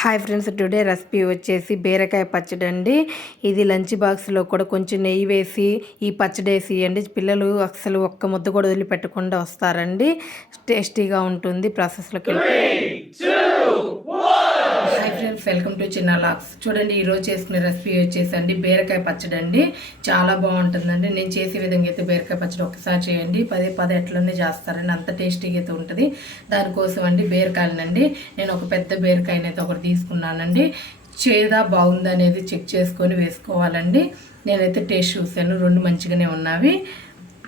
Hi friends today recipe వచ్చేసి బీరకాయ పచ్చడి అండి. ఇది లంచ్ బాక్స్లో కూడా కొంచెం నెయ్యి వేసి ఈ పచ్చడి వేసి అండి. పిల్లలు అసలు ఒక్క ముద్ద కూడా వదిలిపెట్టకుండా వస్తారండి. టేస్టీగా ఉంటుంది ప్రాసెస్లోకి వెళ్ళి. ఫ్రెండ్స్ వెల్కమ్ టు చిన్న లాక్స్. చూడండి ఈరోజు చేసుకునే రెసిపీ వచ్చేసండి. అండి బీరకాయ పచ్చడి అండి. చాలా బాగుంటుందండి. నేను చేసే విధంగా అయితే బీరకాయ పచ్చడి ఒకసారి చేయండి. పదే పదే ఎట్లనే చేస్తారండి అంత టేస్టీగా అయితే ఉంటుంది. దానికోసం అండి బీరకాయలనండి. నేను ఒక పెద్ద బీరకాయని అయితే ఒకటి తీసుకున్నానండి. చేదా బాగుందనేది చెక్ చేసుకొని వేసుకోవాలండి. నేనైతే టేస్ట్ చూశాను. రెండు మంచిగానే ఉన్నవి.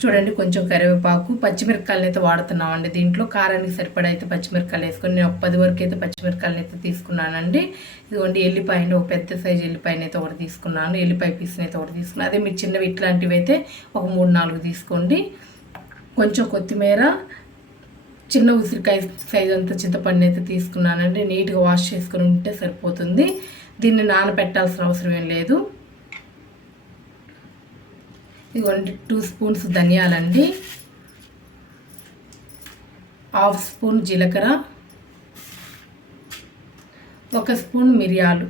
చూడండి కొంచెం కరివేపాకు పచ్చిమిరపకాయలు అయితే వాడుతున్నామండి. దీంట్లో కారానికి సరిపడా అయితే పచ్చిమిరపకాయలు వేసుకొని నేను ఒక పది వరకు అయితే పచ్చిమిరపకాయలు అయితే తీసుకున్నానండి. ఇదిగోండి ఎల్లిపాయని ఒక పెద్ద సైజు ఎల్లిపాయని అయితే ఒకటి తీసుకున్నాను. ఎల్లిపాయ పీస్ని అయితే ఒకటి తీసుకున్నాను. అదే మీరు చిన్నవి ఇట్లాంటివి అయితే ఒక మూడు నాలుగు తీసుకోండి. కొంచెం కొత్తిమీర చిన్న ఉసిరికాయ సైజు అంతా చింతపండు అయితే తీసుకున్నానండి. నీట్గా వాష్ చేసుకుని ఉంటే సరిపోతుంది. దీన్ని నానబెట్టాల్సిన అవసరం ఏం లేదు. ఇదిగోండి టూ స్పూన్స్ ధనియాలండి. హాఫ్ స్పూన్ జీలకర్ర. ఒక స్పూన్ మిరియాలు.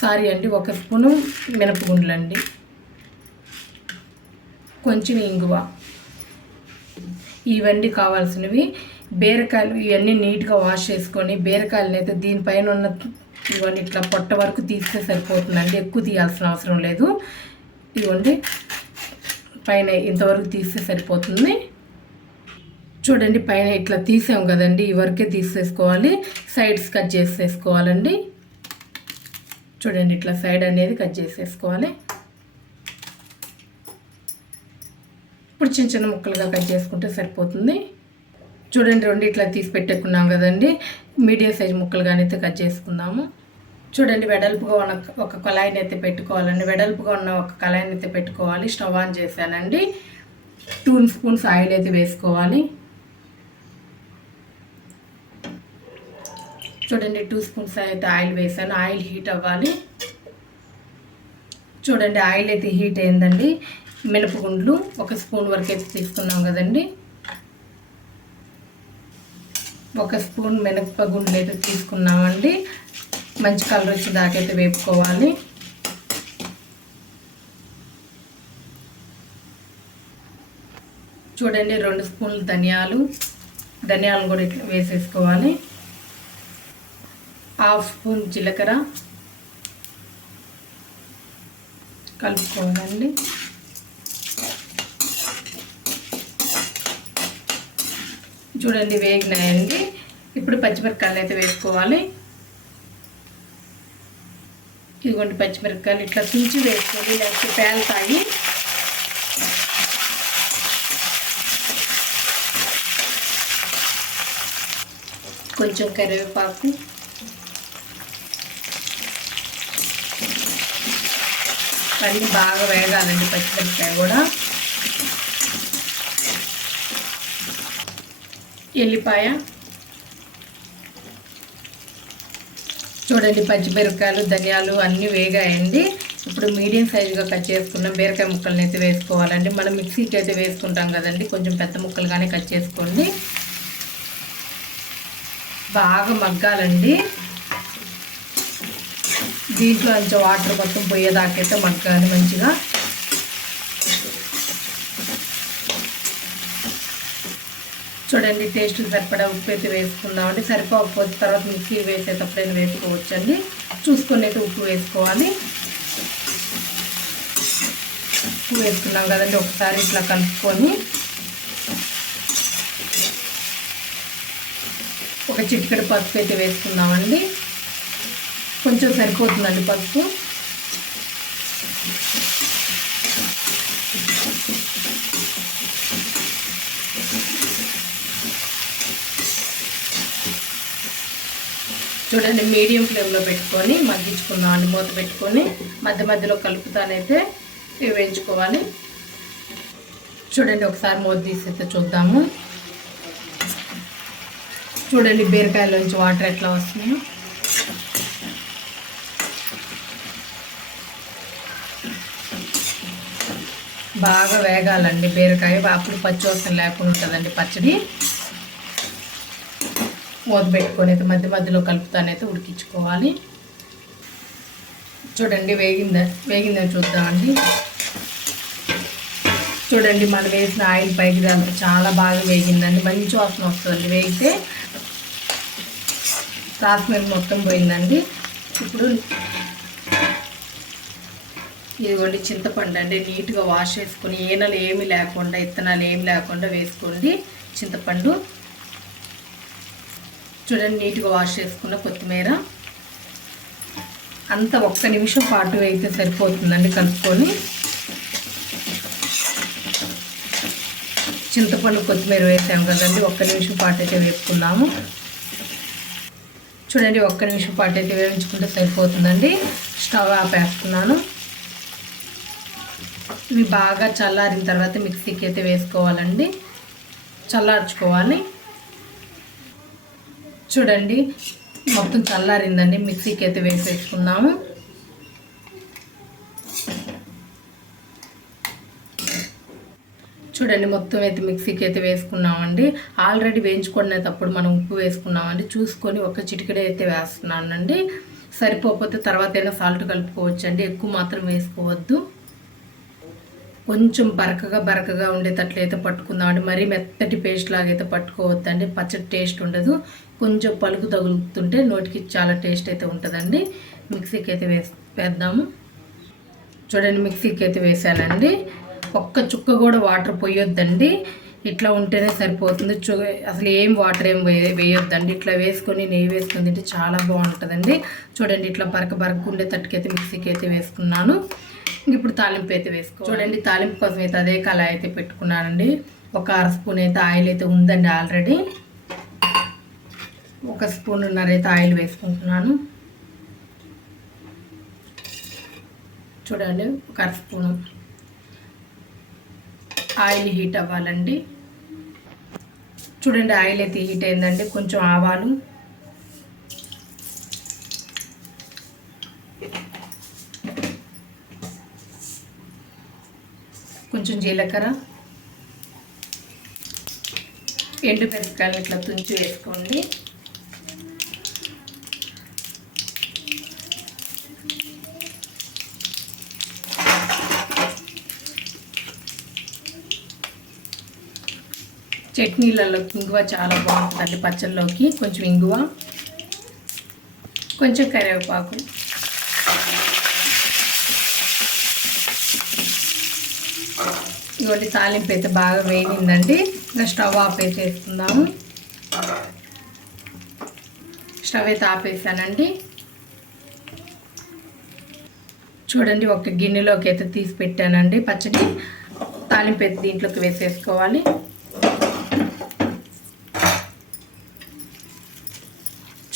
సారీ అండి ఒక స్పూను మినపగుండ్లు అండి కొంచెం ఇంగువ. ఇవన్నీ కావాల్సినవి. బీరకాయలు ఇవన్నీ నీట్గా వాష్ చేసుకొని బీరకాయలని అయితే దీనిపైన ఉన్న ఇవన్నీ ఇట్లా పొట్ట వరకు తీస్తే సరిపోతుందండి. ఎక్కువ తీయాల్సిన అవసరం లేదు. ఇవ్వండి పైన ఇంతవరకు తీస్తే సరిపోతుంది. చూడండి పైన ఇట్లా తీసాం కదండి ఈ వరకే తీసేసుకోవాలి. సైడ్స్ కట్ చేసేసుకోవాలండి. చూడండి ఇట్లా సైడ్ అనేది కట్ చేసేసుకోవాలి. ఇప్పుడు చిన్న చిన్న ముక్కలుగా కట్ చేసుకుంటే సరిపోతుంది. చూడండి రెండు ఇట్లా తీసి పెట్టుకున్నాం కదండి. మీడియం సైజ్ ముక్కలుగానైతే కట్ చేసుకుందాము చూడండి వెడల్పుగా ఉన్న ఒక కళాయిని అయితే పెట్టుకోవాలండి. వెడల్పుగా ఉన్న ఒక కళాయిని అయితే పెట్టుకోవాలి. స్టవ్ ఆన్ చేశానండి. టూ స్పూన్స్ ఆయిల్ అయితే వేసుకోవాలి. చూడండి టూ స్పూన్స్ అయితే ఆయిల్ వేసాను ఆయిల్ హీట్ అవ్వాలి. చూడండి ఆయిల్ అయితే హీట్ అయిందండి. మినపగుండ్లు ఒక స్పూన్ వరకు అయితే తీసుకున్నాం కదండి. ఒక స్పూన్ మినపగుండ్లు అయితే తీసుకున్నామండి. మంచి కలర్ వచ్చి దాకైతే వేపుకోవాలి. చూడండి రెండు స్పూన్లు ధనియాలు. ధనియాలు కూడా ఇట్లా వేసేసుకోవాలి. హాఫ్ స్పూన్ జీలకర్ర. కలుపుకోవాలండి. చూడండి వేగినాయండి. ఇప్పుడు పచ్చిమిరపకాయలు అయితే వేసుకోవాలి. ఇదిగోండి పచ్చిమిరపకాయలు ఇట్లా తుంచి వేసుకోండి లేకపోతే పేలుతాయి. కొంచెం కరివేపాకు. అన్నీ బాగా వేగాలండి పచ్చిమిరపకాయ కూడా. ఎల్లిపాయ. చూడండి పచ్చిమిరపకాయలు ధనియాలు అన్నీ వేగాయండి. ఇప్పుడు మీడియం సైజుగా కట్ చేసుకున్న బీరకాయ ముక్కలని అయితే వేసుకోవాలండి. మనం మిక్సీకి అయితే వేసుకుంటాం కదండి. కొంచెం పెద్ద ముక్కలుగానే కట్ చేసుకోండి. బాగా మగ్గాలండి. దీంట్లో కొంచెం వాటర్ మొత్తం పోయేదాకైతే మగ్గాలి మంచిగా. చూడండి టేస్ట్ సరిపడా ఉప్పు అయితే వేసుకుందామండి. సరిపోకపోతే తర్వాత మిక్సీ వేసేటప్పుడైనా వేసుకోవచ్చండి. చూసుకొని అయితే ఉప్పు వేసుకోవాలి. ఉప్పు వేసుకున్నాం కదండి ఒకసారి ఇట్లా కలుపుకొని. ఒక చిటికెడు పసుపు అయితే వేసుకుందామండి. కొంచెం సరిపోతుందండి పసుపు. చూడండి మీడియం ఫ్లేమ్లో పెట్టుకొని మగ్గించుకుందాం మూత పెట్టుకొని. మధ్య మధ్యలో కలుపుతానైతే వేయించుకోవాలి. చూడండి ఒకసారి మూత తీసైతే చూద్దాము. చూడండి బీరకాయలోంచి వాటర్ ఎట్లా వస్తున్నాయో బాగా వేగాలండి బీరకాయ. అప్పుడు పచ్చి వస్తుంది లేకుండా ఉంటుందండి పచ్చడి. మూత పెట్టుకొని అయితే మధ్య మధ్యలో కలుపుతానైతే ఉడికించుకోవాలి. చూడండి వేగిందా వేగిందని చూద్దామండి చూడండి మనం వేసిన ఆయిల్ పైకి దాంట్లో చాలా బాగా వేగిందండి మంచి వాసన వస్తుంది వేగితే. రాస్మెల్ మొత్తం పోయిందండి. ఇప్పుడు ఇదిగోండి చింతపండు అండి నీట్గా వాష్ చేసుకొని ఏనలు ఏమి లేకుండా ఇత్తనాలు ఏమి లేకుండా వేసుకోండి చింతపండు. చూడండి నీట్గా వాష్ చేసుకున్న కొత్తిమీర. అంత ఒక్క నిమిషం పాటు అయితే సరిపోతుందండి కలుపుకొని. చింతపండు కొత్తిమీర వేసాము కదండి ఒక్క నిమిషం పాటు అయితే వేసుకున్నాము చూడండి ఒక్క నిమిషం పాటు అయితే వేయించుకుంటే సరిపోతుందండి. స్టవ్ ఆపేస్తున్నాను ఇవి బాగా చల్లారిన తర్వాత మిక్సీకి అయితే వేసుకోవాలండి. చల్లార్చుకోవాలి. చూడండి. మొత్తం చల్లారిందండి. మిక్సీకి అయితే వేసేసుకుందాము. చూడండి మొత్తం అయితే మిక్సీకి అయితే వేసుకున్నామండి. ఆల్రెడీ వేయించుకునేటప్పుడు మనం ఉప్పు వేసుకున్నామండి. చూసుకొని ఒక చిటికడే అయితే వేస్తున్నానండి. సరిపోకపోతే తర్వాత అయినా సాల్ట్ కలుపుకోవచ్చండి. ఎక్కువ మాత్రం వేసుకోవద్దు. కొంచెం బరకగా బరకగా ఉండేటట్లయితే పట్టుకుందామండి. మరీ మెత్తటి పేస్ట్ లాగైతే పట్టుకోవద్దండి. పచ్చడి టేస్ట్ ఉండదు. కొంచెం పలుకు తగులుతుంటే నోటికి చాలా టేస్ట్ అయితే ఉంటుందండి. మిక్సీకి అయితే వేసి వేద్దాము. చూడండి మిక్సీకి అయితే వేసానండి. ఒక్క చుక్క కూడా వాటర్ పోయొద్దండి. ఇట్లా ఉంటేనే సరిపోతుంది. చు అసలు ఏం వాటర్ ఏం వేయొద్దండి. ఇట్లా వేసుకొని నెయ్యి వేసుకుని తింటే చాలా బాగుంటుందండి. చూడండి ఇట్లా బరక బరక ఉండే తట్టుకైతే మిక్సీకి అయితే వేసుకున్నాను. ఇప్పుడు తాలింపు అయితే వేసుకో చూడండి తాలింపు కోసం అయితే అదే కళాయి అయితే పెట్టుకున్నానండి. ఒక అర స్పూన్ అయితే ఆయిల్ అయితే ఉందండి ఆల్రెడీ. ఒక స్పూన్ అయితే ఆయిల్ వేసుకుంటున్నాను. చూడండి ఒక అర స్పూను ఆయిల్ హీట్ అవ్వాలండి. చూడండి ఆయిల్ అయితే హీట్ అయిందండి. కొంచెం ఆవాలు. కొంచెం జీలకర్ర. ఎండు మిరపకాయలు ఇట్లా తుంచి వేసుకోండి. చట్నీలలో ఇంగువ చాలా బాగుంటుందండి పచ్చళ్ళలోకి. కొంచెం ఇంగువ కొంచెం కరివేపాకు. ఇవన్నీ తాలింపు అయితే బాగా వేగిందండి. ఇంకా స్టవ్ ఆపేసేస్తున్నాము స్టవ్ అయితే ఆపేసానండి చూడండి ఒక గిన్నెలోకి అయితే తీసి పెట్టానండి. పచ్చడి తాలింపు అయితే దీంట్లోకి వేసేసుకోవాలి.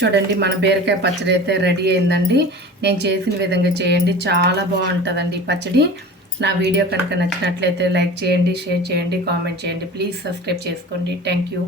చూడండి మన బీరకాయ పచ్చడి అయితే రెడీ అయిందండి. నేను చేసిన విధంగా చేయండి చాలా బాగుంటుందండి పచ్చడి. నా వీడియో కనుక నచ్చినట్లయితే లైక్ చేయండి షేర్ చేయండి కామెంట్ చేయండి. ప్లీజ్ సబ్స్క్రైబ్ చేసుకోండి. Thank you.